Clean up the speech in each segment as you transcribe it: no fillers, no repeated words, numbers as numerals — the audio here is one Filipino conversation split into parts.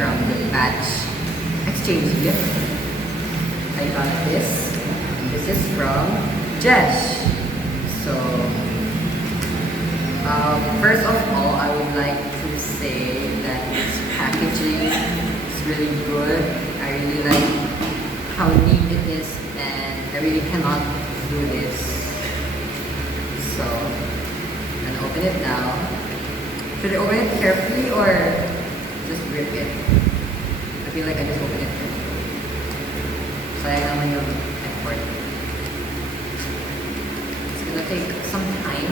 from the batch exchange gift. I got this. And this is from Jesh. So, first of all, I would like to say that its packaging is really good. I really like how neat it is, and I really cannot do this. So, I'm gonna open it now. Should I open it carefully or just rip it? I feel like I just open it carefully. Sayang naman yung effort. It's gonna take some time.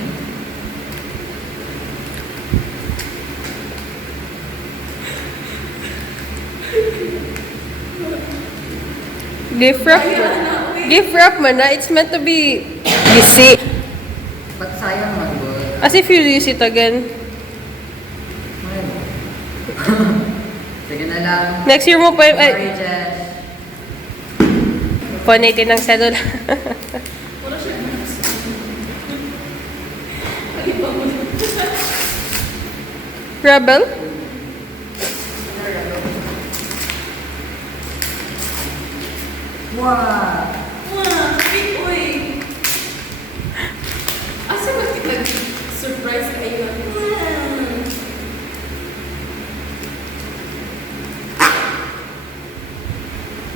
Gift wrap man na. It's meant to be easy. But sayang man good. As if you use it again. Sige na lang. Next year mo pa yung... Sorry, Jess. Phone natin ng cellular. Rebel? Wow! Uy! Asa ba kita surprise kayo?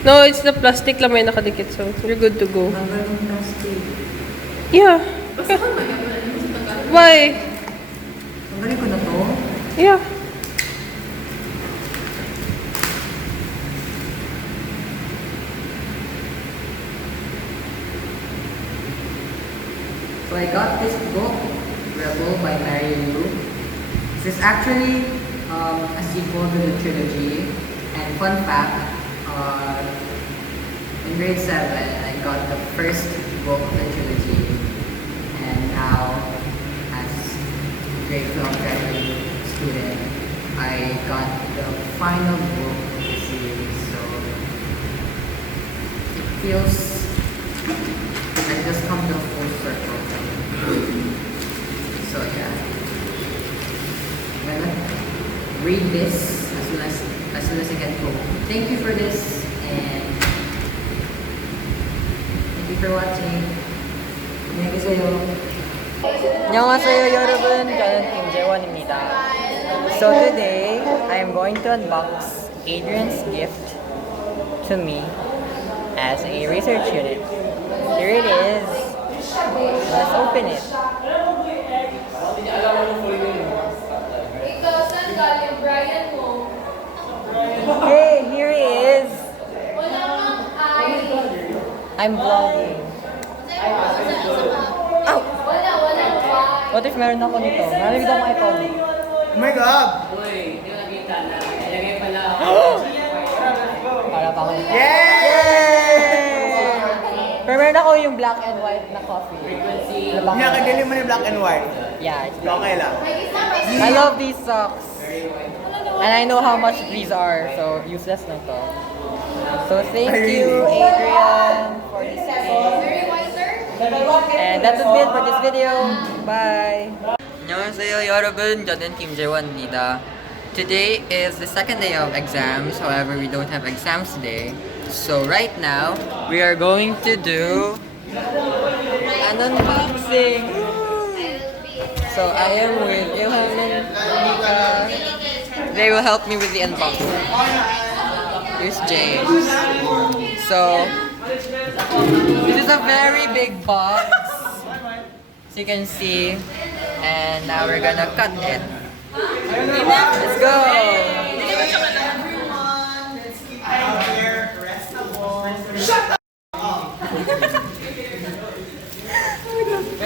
No, it's the plastic lang may nakadikit, so you're good to go. Number ng plastic. Yeah. Basta ka man yung Why? Tanggalin ko na to. Yeah. So I got this book, Rebel by Mary Lou. This is actually a sequel to the trilogy. And fun fact, in grade 7, I got the first book of the trilogy. And now, as a grade 12 graduate student, I got the final book of the series. So it feels like I just come to a full circle. So yeah, I'm gonna read this as soon as I get home. Thank you for this, and thank you for watching. 안녕하세요. 안녕하세요, 여러분. 저는 김재원입니다. So today, I'm going to unbox Adrian's gift to me as a research unit. Here it is. Let's open it. Hey, here he is. I'm vlogging. Ow! What if meron ako nito? Maraming akong iPhone. Oh my God! Para pa ako. Yay! Pero meron ako yung black and white na coffee. Hindi, kagaling mo yung black and white. Yeah, it's Okay lang. I love these socks. And I know how much these are, so useless na to. So thank you, Adrian, for this gift. And that would be it for this video. Bye! 안녕하세요, 여러분. 저는 김재원입니다. Today is the second day of exams. However, we don't have exams today. So right now, we are going to do an unboxing. So I am with Ilhan and Nika. They will help me with the unboxing. Here's James. So this is a very big box, as you can see, and now we're gonna cut it. Let's go.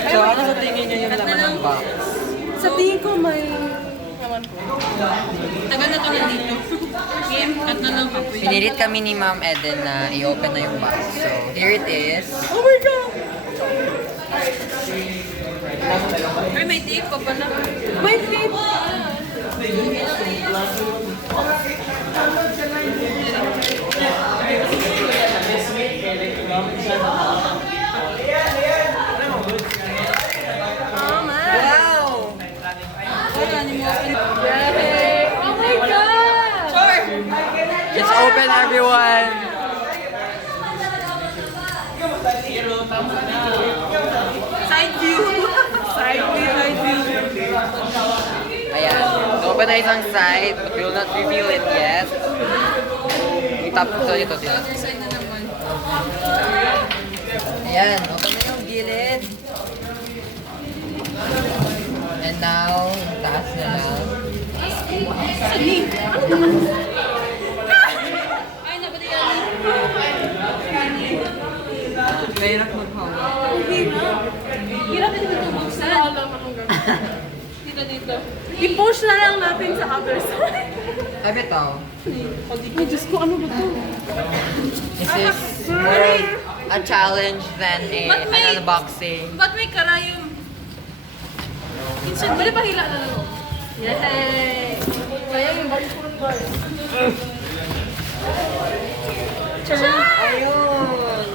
So ano sa tingin niyo yung laman ng box? Sa tingin ko may... Naman ko. Tagal na to nandito. Game, at na lang kapoy. Pinilit kami ni Ma'am Eden na i-open na yung box. So here it is. Oh my God! Ay, may tape pa pala. May tape pa! Wow! Oh my God! Sure! It's open, everyone. Side view. Side view, side view. Ayan. Open na isang side, but we will not reveal it yet. Itap ito dito. Other side na naman. Ayan, open na yung gilid. And now, yung taas na lang. Sali. Ano naman? Ay, napatay yan. Mahirap maghawa. Hirap. Hirap din ito buksan. Alam akong gagawin. Dito. I-push na lang natin sa other side. Ay, bitaw. Ay, Diyos ko, ano ba ito? This is more a challenge than But may- an unboxing. Ba't may karayom? Instant, pwede pa hila na lang. Yay! Kaya yung balik ko ng bar. Ayun!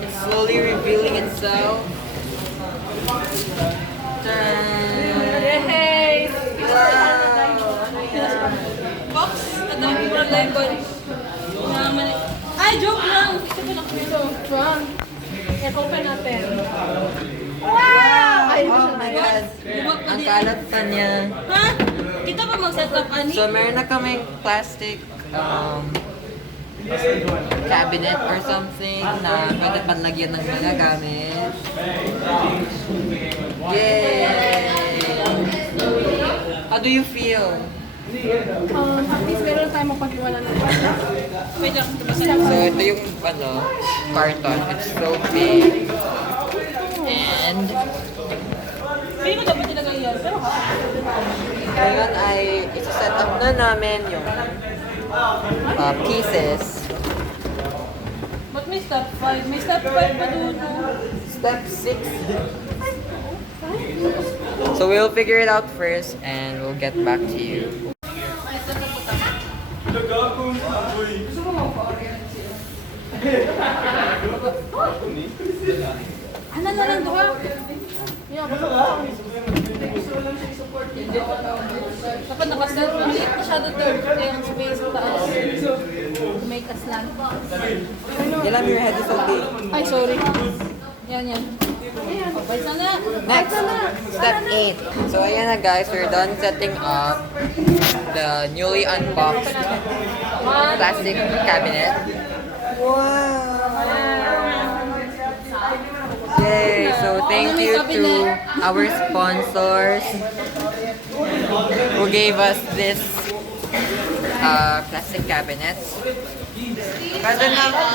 It's slowly revealing itself. Yay! Wow! Box? Nadami ko ng label. Ay, joke lang! Ito pa lang ito. Wrong. I-open natin. Wow! Ay, Oh my God! Ang kalat pa niya. Ha? Kita pa mag-set up, ani? So, meron na kaming plastic cabinet or something na pwede panlagyan ng mga gamit. Yay! How do you feel? At least meron tayo mapag-iwanan ng Wait lang, ito ba So, ito yung carton. It's so big. And, Hindi ko dapat nilagay yan, pero ha? ngayon ay isa-set up na namin yung pieces. Ba't may step 5? May step 5 pa doon. Step 6. So we'll figure it out first and we'll get back to you. Ano na lang doon? Dapat nakaset. Maliit masyado third. Kaya ang space taas. Make us land. Ilan your head is so big. Ay, sorry. Yan, yan. Okay, sana. Next, step 8. So ayan na guys, we're done setting up the newly unboxed plastic cabinet. Wow! Yay! So thank you to our sponsors who gave us this plastic cabinets.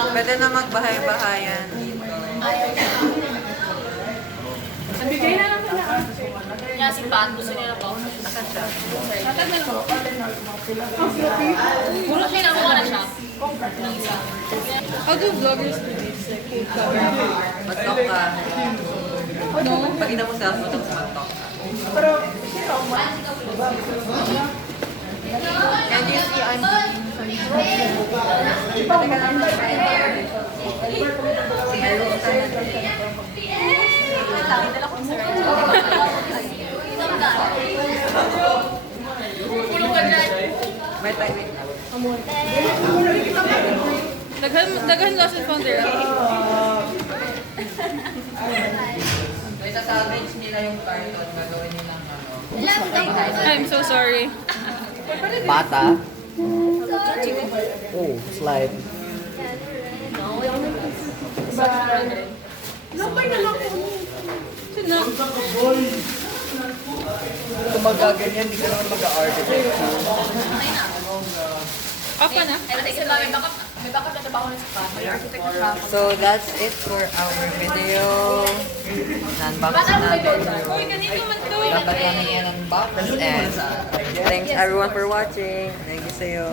Pwede na magbahay-bahayan dito. Bigay na lang na. Kaya si Pat, gusto niya na po. Tatag na lang. Puro siya na mga na siya. How do vloggers do this? Like, food cover? Mag-talk ka. No? Pag ina mo cellphone, tapos mag-talk ka. And you see, I'm may time, wait lang. Daghan lost and found there. May sasalvage nila yung carton, gagawin nilang ano. I'm so sorry. Bata. Oh, slide. Lapay na lang po. Sino? Kung magaganyan, di ka naman mag-architect. Off ka na? May backup na trabaho na si Pat. May architect na trabaho. So that's it for our video. Unboxing natin Uy, yung ganito man to. dapat namin i-unbox. And thanks everyone for watching. Thank you sa'yo.